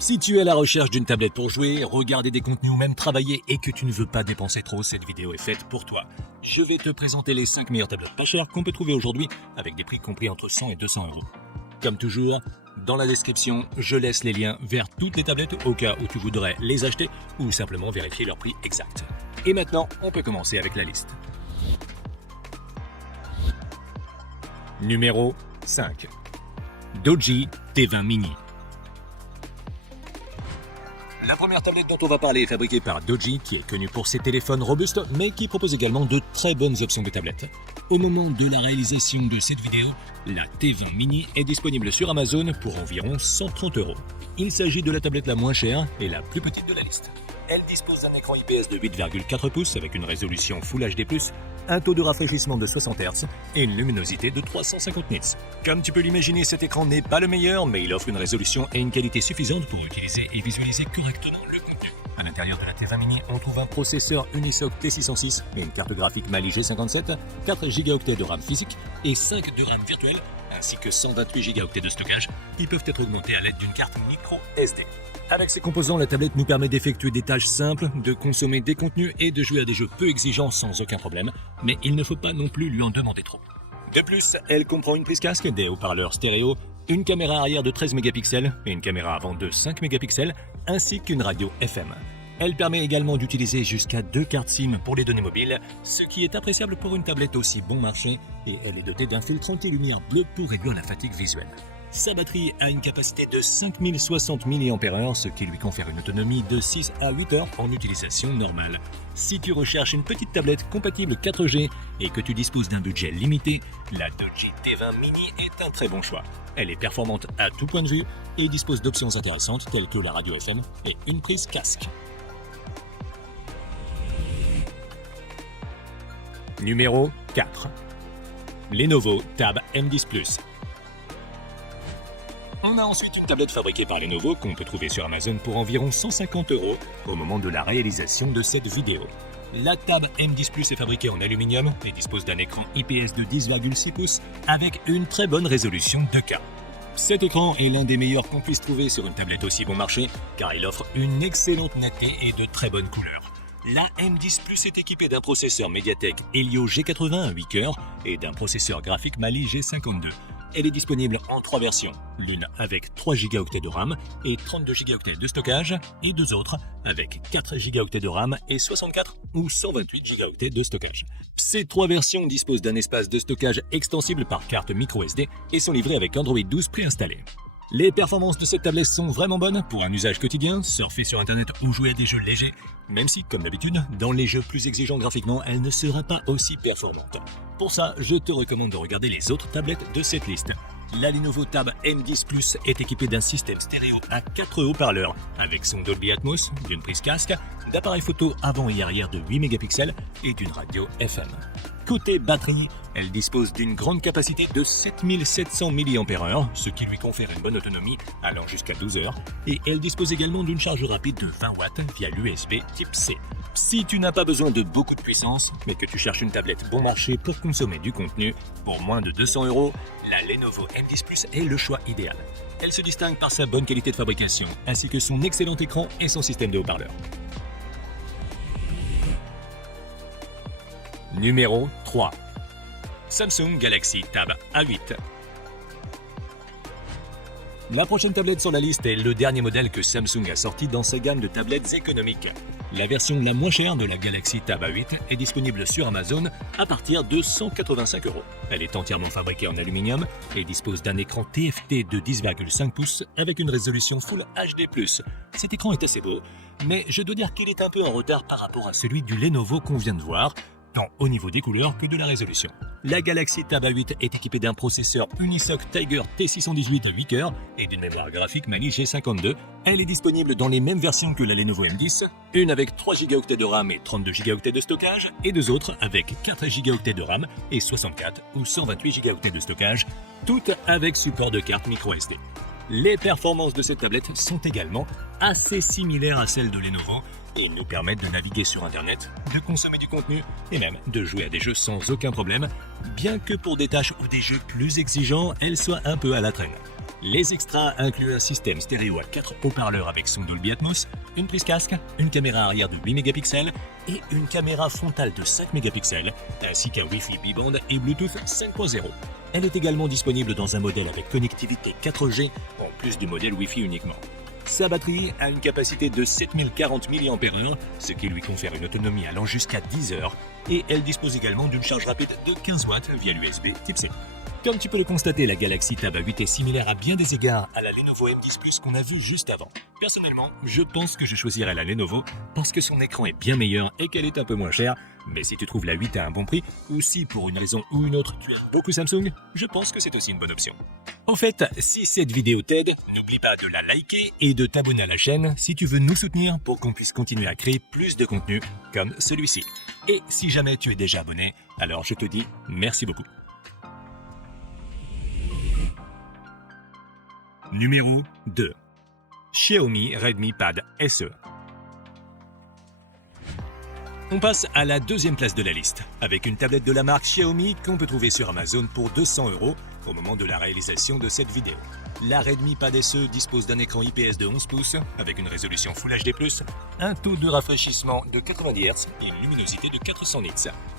Si tu es à la recherche d'une tablette pour jouer, regarder des contenus ou même travailler et que tu ne veux pas dépenser trop, cette vidéo est faite pour toi. Je vais te présenter les 5 meilleures tablettes pas chères qu'on peut trouver aujourd'hui avec des prix compris entre 100 et 200 euros. Comme toujours, dans la description, je laisse les liens vers toutes les tablettes au cas où tu voudrais les acheter ou simplement vérifier leur prix exact. Et maintenant, on peut commencer avec la liste. Numéro 5. Doji T20 Mini. La première tablette dont on va parler est fabriquée par Doji, qui est connu pour ses téléphones robustes, mais qui propose également de très bonnes options de tablettes. Au moment de la réalisation de cette vidéo, la T20 Mini est disponible sur Amazon pour environ 130 euros. Il s'agit de la tablette la moins chère et la plus petite de la liste. Elle dispose d'un écran IPS de 8,4 pouces avec une résolution Full HD+, un taux de rafraîchissement de 60 Hz et une luminosité de 350 nits. Comme tu peux l'imaginer, cet écran n'est pas le meilleur, mais il offre une résolution et une qualité suffisante pour utiliser et visualiser correctement le contenu. À l'intérieur de la T20 Mini, on trouve un processeur Unisoc T606 et une carte graphique Mali G57, 4 Go de RAM physique et 5 de RAM virtuelle, ainsi que 128 Go de stockage qui peuvent être augmentés à l'aide d'une carte micro SD. Avec ces composants, la tablette nous permet d'effectuer des tâches simples, de consommer des contenus et de jouer à des jeux peu exigeants sans aucun problème, mais il ne faut pas non plus lui en demander trop. De plus, elle comprend une prise casque, des haut-parleurs stéréo, une caméra arrière de 13 mégapixels et une caméra avant de 5 mégapixels, ainsi qu'une radio FM. Elle permet également d'utiliser jusqu'à 2 cartes SIM pour les données mobiles, ce qui est appréciable pour une tablette aussi bon marché, et elle est dotée d'un filtre anti-lumière bleu pour réduire la fatigue visuelle. Sa batterie a une capacité de 5060 mAh, ce qui lui confère une autonomie de 6 à 8 heures en utilisation normale. Si tu recherches une petite tablette compatible 4G et que tu disposes d'un budget limité, la Doji T20 Mini est un très bon choix. Elle est performante à tout point de vue et dispose d'options intéressantes telles que la radio FM et une prise casque. Numéro 4. Lenovo Tab M10 Plus. On a ensuite une tablette fabriquée par Lenovo qu'on peut trouver sur Amazon pour environ 150 euros au moment de la réalisation de cette vidéo. La Tab M10 Plus est fabriquée en aluminium et dispose d'un écran IPS de 10,6 pouces avec une très bonne résolution 2K. Cet écran est l'un des meilleurs qu'on puisse trouver sur une tablette aussi bon marché car il offre une excellente netteté et de très bonnes couleurs. La M10 Plus est équipée d'un processeur Mediatek Helio G80 à 8 cœurs et d'un processeur graphique Mali G52. Elle est disponible en 3 versions, l'une avec 3 Go de RAM et 32 Go de stockage, et deux autres avec 4 Go de RAM et 64 ou 128 Go de stockage. Ces 3 versions disposent d'un espace de stockage extensible par carte micro SD et sont livrées avec Android 12 préinstallé. Les performances de cette tablette sont vraiment bonnes pour un usage quotidien, surfer sur internet ou jouer à des jeux légers, même si, comme d'habitude, dans les jeux plus exigeants graphiquement, elle ne sera pas aussi performante. Pour ça, je te recommande de regarder les autres tablettes de cette liste. La Lenovo Tab M10 Plus est équipée d'un système stéréo à 4 haut-parleurs, avec son Dolby Atmos, d'une prise casque, d'appareils photo avant et arrière de 8 mégapixels et d'une radio FM. Côté batterie, elle dispose d'une grande capacité de 7700 mAh, ce qui lui confère une bonne autonomie allant jusqu'à 12 heures, et elle dispose également d'une charge rapide de 20 watts via l'USB type C. Si tu n'as pas besoin de beaucoup de puissance, mais que tu cherches une tablette bon marché pour consommer du contenu, pour moins de 200 euros, la Lenovo M10 Plus est le choix idéal. Elle se distingue par sa bonne qualité de fabrication, ainsi que son excellent écran et son système de haut-parleurs. Numéro 3. Samsung Galaxy Tab A8. La prochaine tablette sur la liste est le dernier modèle que Samsung a sorti dans sa gamme de tablettes économiques. La version la moins chère de la Galaxy Tab A8 est disponible sur Amazon à partir de 185 euros. Elle est entièrement fabriquée en aluminium et dispose d'un écran TFT de 10,5 pouces avec une résolution Full HD+. Cet écran est assez beau, mais je dois dire qu'il est un peu en retard par rapport à celui du Lenovo qu'on vient de voir, tant au niveau des couleurs que de la résolution. La Galaxy Tab A8 est équipée d'un processeur Unisoc Tiger T618 à 8 cœurs et d'une mémoire graphique Mali G52. Elle est disponible dans les mêmes versions que la Lenovo M10, une avec 3 Go de RAM et 32 Go de stockage, et deux autres avec 4 Go de RAM et 64 ou 128 Go de stockage, toutes avec support de carte micro SD. Les performances de cette tablette sont également assez similaires à celles de Lenovo et nous permettent de naviguer sur Internet, de consommer du contenu et même de jouer à des jeux sans aucun problème, bien que pour des tâches ou des jeux plus exigeants, elles soient un peu à la traîne. Les extras incluent un système stéréo à 4 haut-parleurs avec son Dolby Atmos, une prise casque, une caméra arrière de 8 mégapixels et une caméra frontale de 5 mégapixels, ainsi qu'un Wi-Fi bi-band et Bluetooth 5.0. Elle est également disponible dans un modèle avec connectivité 4G, en plus du modèle Wi-Fi uniquement. Sa batterie a une capacité de 7040 mAh, ce qui lui confère une autonomie allant jusqu'à 10 heures, et elle dispose également d'une charge rapide de 15 watts via l'USB Type-C. Comme tu peux le constater, la Galaxy Tab A8 est similaire à bien des égards à la Lenovo M10 Plus qu'on a vue juste avant. Personnellement, je pense que je choisirais la Lenovo parce que son écran est bien meilleur et qu'elle est un peu moins chère, mais si tu trouves la 8 à un bon prix, ou si pour une raison ou une autre tu aimes beaucoup Samsung, je pense que c'est aussi une bonne option. En fait, si cette vidéo t'aide, n'oublie pas de la liker et de t'abonner à la chaîne si tu veux nous soutenir pour qu'on puisse continuer à créer plus de contenu comme celui-ci. Et si jamais tu es déjà abonné, alors je te dis merci beaucoup. Numéro 2. Xiaomi Redmi Pad SE. On passe à la deuxième place de la liste, avec une tablette de la marque Xiaomi qu'on peut trouver sur Amazon pour 200 € au moment de la réalisation de cette vidéo. La Redmi Pad SE dispose d'un écran IPS de 11 pouces avec une résolution Full HD+, un taux de rafraîchissement de 90 Hz et une luminosité de 400 nits.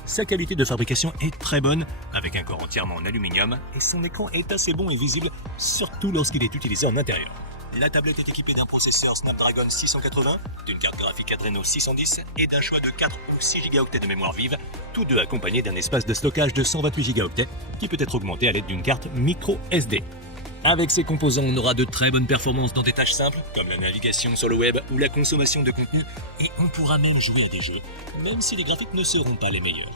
Sa qualité de fabrication est très bonne, avec un corps entièrement en aluminium, et son écran est assez bon et visible, surtout lorsqu'il est utilisé en intérieur. La tablette est équipée d'un processeur Snapdragon 680, d'une carte graphique Adreno 610 et d'un choix de 4 ou 6 Go de mémoire vive, tous deux accompagnés d'un espace de stockage de 128 Go qui peut être augmenté à l'aide d'une carte micro SD. Avec ces composants, on aura de très bonnes performances dans des tâches simples, comme la navigation sur le web ou la consommation de contenu, et on pourra même jouer à des jeux, même si les graphiques ne seront pas les meilleurs.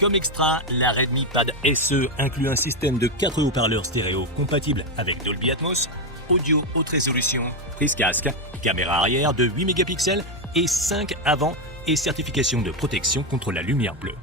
Comme extra, la Redmi Pad SE inclut un système de 4 haut-parleurs stéréo compatible avec Dolby Atmos, audio haute résolution, prise casque, caméra arrière de 8 mégapixels et 5 avant et certification de protection contre la lumière bleue.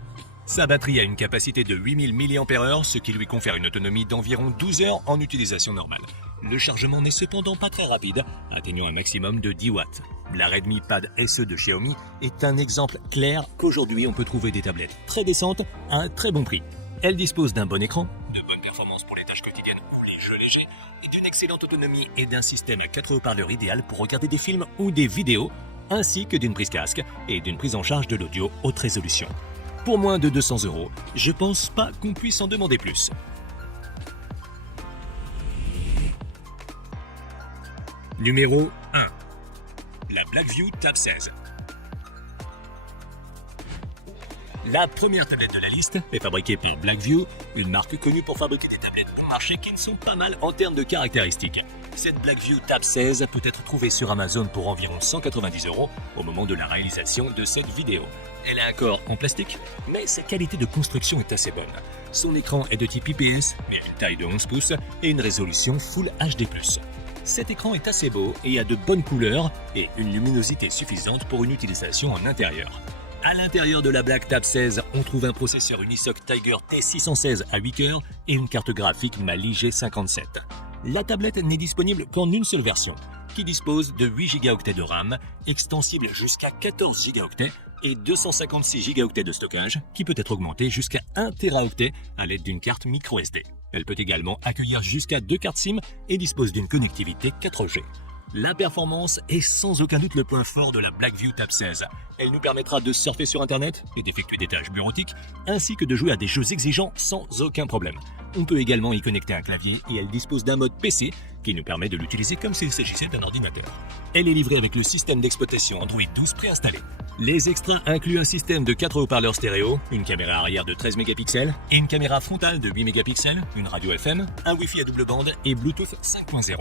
Sa batterie a une capacité de 8000 mAh, ce qui lui confère une autonomie d'environ 12 heures en utilisation normale. Le chargement n'est cependant pas très rapide, atteignant un maximum de 10 watts. La Redmi Pad SE de Xiaomi est un exemple clair qu'aujourd'hui on peut trouver des tablettes très décentes à un très bon prix. Elle dispose d'un bon écran, de bonnes performances pour les tâches quotidiennes ou les jeux légers, d'une excellente autonomie et d'un système à 4 haut-parleurs idéal pour regarder des films ou des vidéos, ainsi que d'une prise casque et d'une prise en charge de l'audio haute résolution. Pour moins de 200 €, je pense pas qu'on puisse en demander plus. Numéro 1. La Blackview Tab 16. La première tablette de la liste est fabriquée par Blackview, une marque connue pour fabriquer des tablettes bon marché qui ne sont pas mal en termes de caractéristiques. Cette Blackview Tab 16 peut être trouvée sur Amazon pour environ 190 € au moment de la réalisation de cette vidéo. Elle a un corps en plastique, mais sa qualité de construction est assez bonne. Son écran est de type IPS, mais à une taille de 11 pouces et une résolution Full HD+. Cet écran est assez beau et a de bonnes couleurs et une luminosité suffisante pour une utilisation en intérieur. À l'intérieur de la Black Tab 16, on trouve un processeur Unisoc Tiger T616 à 8 cœurs et une carte graphique Mali G57. La tablette n'est disponible qu'en une seule version, qui dispose de 8 Go de RAM, extensible jusqu'à 14 Go et 256 Go de stockage, qui peut être augmenté jusqu'à 1 Teraoctet à l'aide d'une carte microSD. Elle peut également accueillir jusqu'à 2 cartes SIM et dispose d'une connectivité 4G. La performance est sans aucun doute le point fort de la Blackview Tab 16. Elle nous permettra de surfer sur Internet et d'effectuer des tâches bureautiques, ainsi que de jouer à des jeux exigeants sans aucun problème. On peut également y connecter un clavier et elle dispose d'un mode PC qui nous permet de l'utiliser comme s'il s'agissait d'un ordinateur. Elle est livrée avec le système d'exploitation Android 12 préinstallé. Les extras incluent un système de 4 haut-parleurs stéréo, une caméra arrière de 13 mégapixels et une caméra frontale de 8 mégapixels, une radio FM, un Wi-Fi à double bande et Bluetooth 5.0.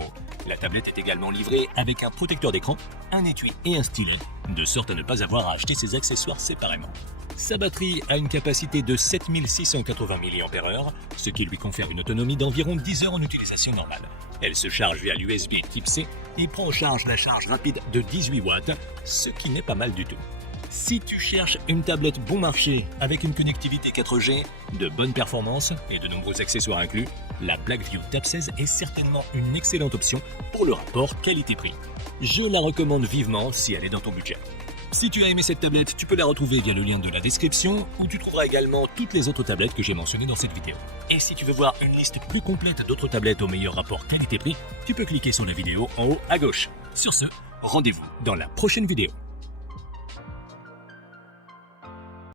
La tablette est également livrée avec un protecteur d'écran, un étui et un stylet, de sorte à ne pas avoir à acheter ses accessoires séparément. Sa batterie a une capacité de 7680 mAh, ce qui lui confère une autonomie d'environ 10 heures en utilisation normale. Elle se charge via l'USB Type-C et prend en charge la charge rapide de 18 watts, ce qui n'est pas mal du tout. Si tu cherches une tablette bon marché avec une connectivité 4G, de bonnes performances et de nombreux accessoires inclus, la Blackview Tab 16 est certainement une excellente option pour le rapport qualité-prix. Je la recommande vivement si elle est dans ton budget. Si tu as aimé cette tablette, tu peux la retrouver via le lien de la description où tu trouveras également toutes les autres tablettes que j'ai mentionnées dans cette vidéo. Et si tu veux voir une liste plus complète d'autres tablettes au meilleur rapport qualité-prix, tu peux cliquer sur la vidéo en haut à gauche. Sur ce, rendez-vous dans la prochaine vidéo.